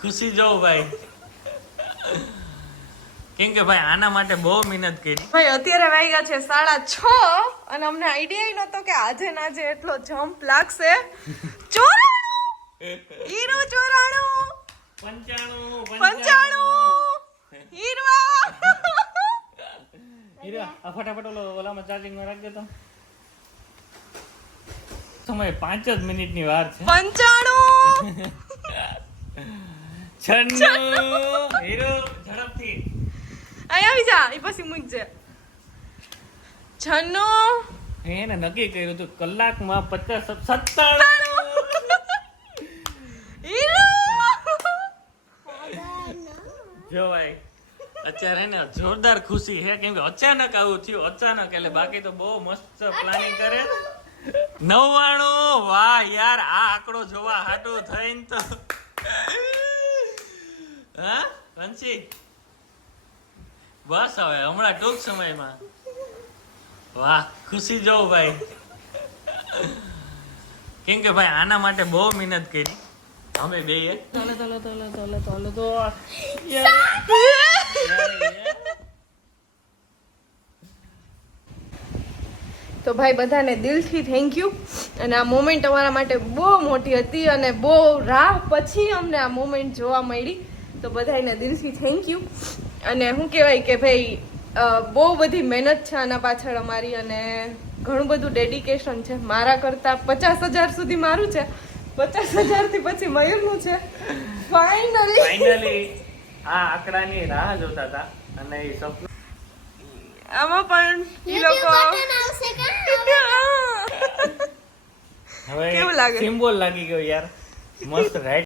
ખુશી જો ભાઈ, કેમ કે ભાઈ આના માટે બહુ મહેનત કરી ભાઈ. અત્યારે વાગ્યા છે 6:30 અને અમને આઈડિયા નહોતો કે આજે ને આજે એટલો જમ્પ લાગશે. 94 હીરો 94 95 હીરવા હીરા આ ફટાફટ ઓલામાં ચાર્જિંગ માં રાખજો તો. સમય 5 જ મિનિટની વાર છે. 95 96 હીરો ઝડપથી અહીં આવી જા. એ પછી મૂકજે. 96 એને નક્કી કર્યું હતું કલાકમાં 50 97 હીરો. જો ભાઈ અત્યારે ને જોરદાર ખુશી છે કેમ કે અચાનક આવું થયું. અચાનક એટલે બાકી તો બહુ મસ્ત પ્લાનિંગ કરે. 99 વાહ યાર આ આંકડો જોવા હાટું થઈને તો હા વંશી બસ હવે હમણાં ટૂંક સમયમાં. વાહ ખુશી જો ભાઈ, કેમ કે ભાઈ આના માટે બહુ મહેનત કરી અમે બે. તો ભાઈ બધાને દિલથી થેન્ક યુ. અને આ મોમેન્ટ અમારા માટે બહુ મોટી હતી અને બહુ રાહ પછી અમને આ મોમેન્ટ જોવા મળી. તો બધાને દિલથી થેન્ક યુ. અને શું કહેવાય કે ભાઈ બહુ બધી મહેનત છે આના પાછળ અમારી અને ઘણું બધું ડેડિકેશન છે. મારા કરતાં 50,000 સુધી મારું છે, 50,000 થી પછી મયુરનું છે. ફાઇનલી આ આંકડાની રાહ જોતા હતા અને એ સપનું આમાં પણ ઈ લોકો હવે કેવું લાગે? સિમ્બોલ લાગી ગયો યાર. મસ્ત રાઈટ